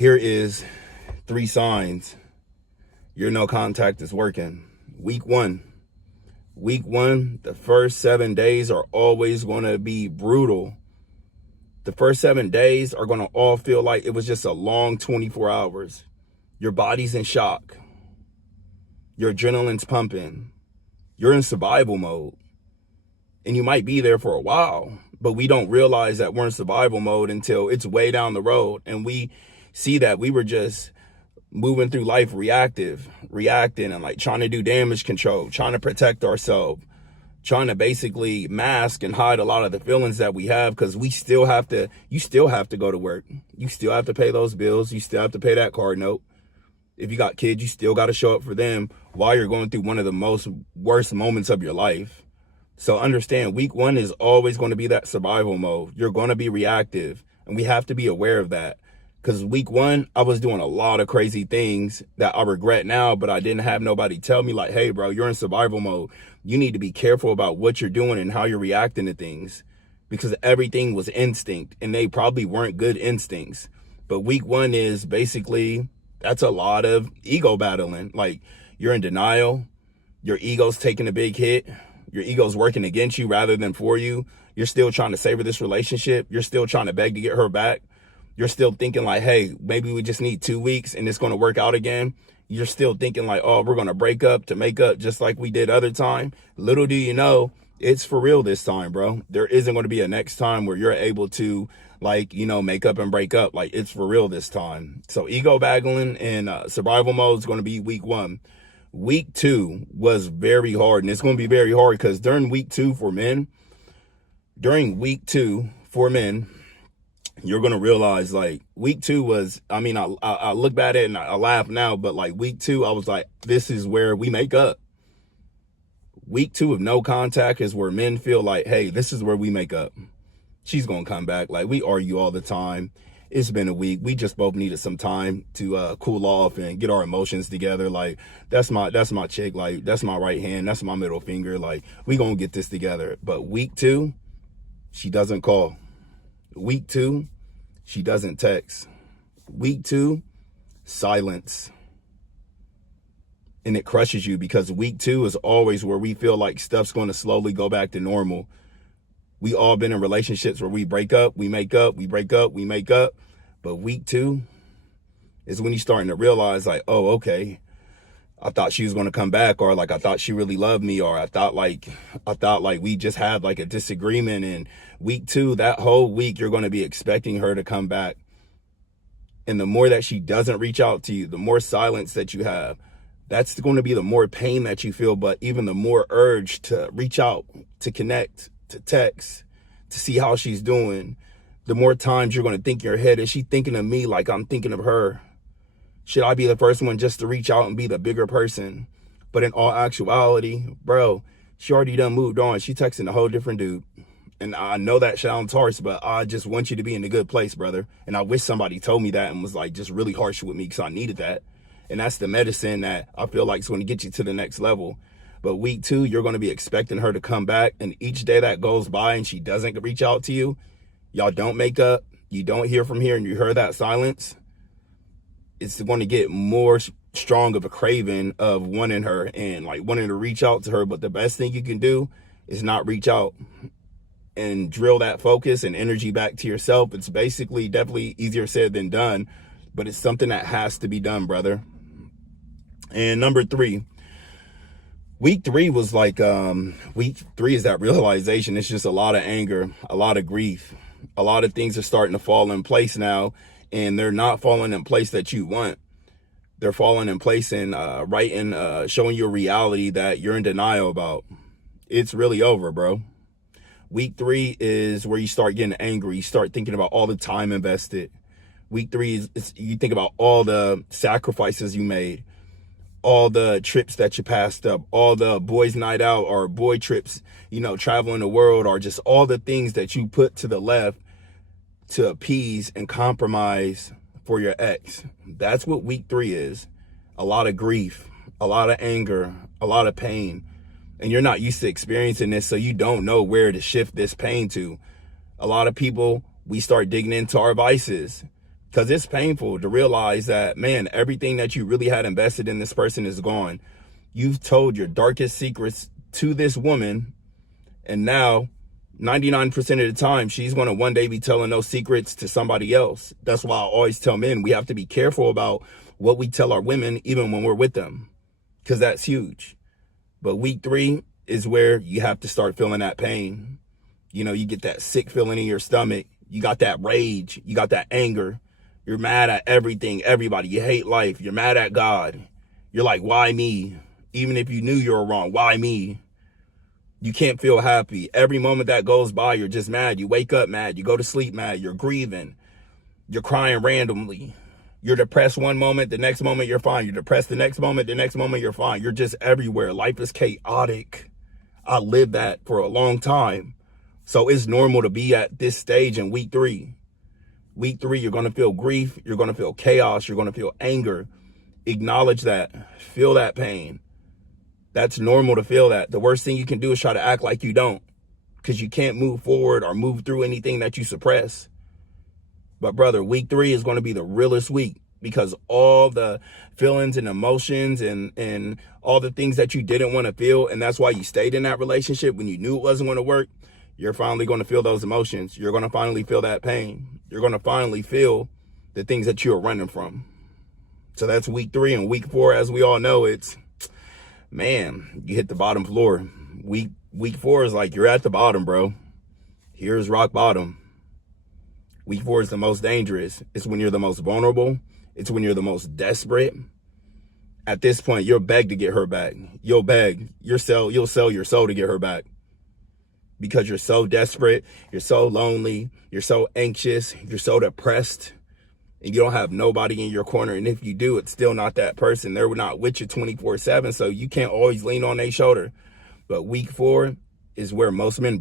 Here is 3 signs your no contact is working. Week one, the first 7 days are always going to be brutal. The first 7 days are going to all feel like it was just a long 24 hours. Your body's in shock. Your adrenaline's pumping. You're in survival mode. And you might be there for a while, but we don't realize that we're in survival mode until it's way down the road. And we see that we were just moving through life reacting and like trying to do damage control, trying to protect ourselves, trying to basically mask and hide a lot of the feelings that we have, because you still have to go to work. You still have to pay those bills. You still have to pay that car note. If you got kids, you still got to show up for them while you're going through one of the worst moments of your life. So understand, week one is always going to be that survival mode. You're going to be reactive, and we have to be aware of that. Because week one, I was doing a lot of crazy things that I regret now, but I didn't have nobody tell me like, hey, bro, you're in survival mode. You need to be careful about what you're doing and how you're reacting to things, because everything was instinct, and they probably weren't good instincts. But week one is basically, that's a lot of ego battling. Like, you're in denial. Your ego's taking a big hit. Your ego's working against you rather than for you. You're still trying to savor this relationship. You're still trying to beg to get her back. You're still thinking like, hey, maybe we just need 2 weeks and it's going to work out again. You're still thinking like, oh, we're going to break up to make up just like we did other time. Little do you know, it's for real this time, bro. There isn't going to be a next time where you're able to, like, you know, make up and break up. Like, it's for real this time. So ego battling and survival mode is going to be week one. Week two was very hard, and it's going to be very hard because during week two for men, you're going to realize, like, week two was, I mean, I look back at it and I laugh now, but like week two, I was like, this is where we make up. Week two of no contact is where men feel like, hey, this is where we make up. She's going to come back. Like, we argue all the time. It's been a week. We just both needed some time to cool off and get our emotions together. Like, that's my chick. Like, that's my right hand. That's my middle finger. Like, we going to get this together. But week two, she doesn't call. Week two, she doesn't text. Week two, silence. And it crushes you, because week two is always where we feel like stuff's going to slowly go back to normal. We all been in relationships where we break up, we make up, we break up, we make up. But week two is when you're starting to realize, like, oh, okay, I thought she was going to come back, or like I thought she really loved me, or I thought like we just had like a disagreement. And week two, that whole week, you're going to be expecting her to come back. And the more that she doesn't reach out to you, the more silence that you have, that's going to be the more pain that you feel, but even the more urge to reach out, to connect, to text, to see how she's doing. The more times you're going to think in your head, is she thinking of me like I'm thinking of her? Should I be the first one just to reach out and be the bigger person? But in all actuality, bro, she already done moved on. She texting a whole different dude. And I know that sounds harsh, but I just want you to be in a good place, brother. And I wish somebody told me that and was like just really harsh with me, because I needed that. And that's the medicine that I feel like is going to get you to the next level. But week two, you're going to be expecting her to come back. And each day that goes by and she doesn't reach out to you, y'all don't make up, you don't hear from her, and you hear that silence, it's going to get more strong of a craving of wanting her and like wanting to reach out to her. But the best thing you can do is not reach out and drill that focus and energy back to yourself. It's basically definitely easier said than done, but it's something that has to be done, brother. And number three, week three was like, week three is that realization. It's just a lot of anger, a lot of grief. A lot of things are starting to fall in place now, and they're not falling in place that you want. They're falling in place and showing you a reality that you're in denial about. It's really over, bro. Week three is where you start getting angry. You start thinking about all the time invested. Week three is you think about all the sacrifices you made, all the trips that you passed up, all the boys' night out or boy trips, you know, traveling the world, or just all the things that you put to the left to appease and compromise for your ex. That's what week three is. A lot of grief, a lot of anger, a lot of pain. And you're not used to experiencing this, so you don't know where to shift this pain to. A lot of people, we start digging into our vices. Because it's painful to realize that, man, everything that you really had invested in this person is gone. You've told your darkest secrets to this woman, and now 99% of the time, she's going to one day be telling those secrets to somebody else. That's why I always tell men, we have to be careful about what we tell our women, even when we're with them, because that's huge. But week 3 is where you have to start feeling that pain. You know, you get that sick feeling in your stomach. You got that rage. You got that anger. You're mad at everything, everybody. You hate life. You're mad at God. You're like, why me? Even if you knew you were wrong, why me? You can't feel happy. Every moment that goes by, you're just mad. You wake up mad. You go to sleep mad. You're grieving. You're crying randomly. You're depressed one moment, the next moment you're fine. You're depressed the next moment you're fine. You're just everywhere. Life is chaotic. I lived that for a long time. So it's normal to be at this stage in week 3. Week 3, you're going to feel grief. You're going to feel chaos. You're going to feel anger. Acknowledge that. Feel that pain. That's normal to feel that. The worst thing you can do is try to act like you don't, because you can't move forward or move through anything that you suppress. But brother, week 3 is going to be the realest week, because all the feelings and emotions and all the things that you didn't want to feel, and that's why you stayed in that relationship when you knew it wasn't going to work, you're finally going to feel those emotions. You're going to finally feel that pain. You're going to finally feel the things that you're running from. So that's week 3. And week 4, as we all know, it's, man, you hit the bottom floor. Week 4 is like, you're at the bottom, bro. Here's rock bottom. Week 4 is the most dangerous. It's when you're the most vulnerable. It's when you're the most desperate. At this point, you'll beg to get her back. You'll beg. You'll sell your soul to get her back. Because you're so desperate. You're so lonely. You're so anxious. You're so depressed. And you don't have nobody in your corner. And if you do, it's still not that person. They're not with you 24/7. So you can't always lean on their shoulder. But week 4 is where most men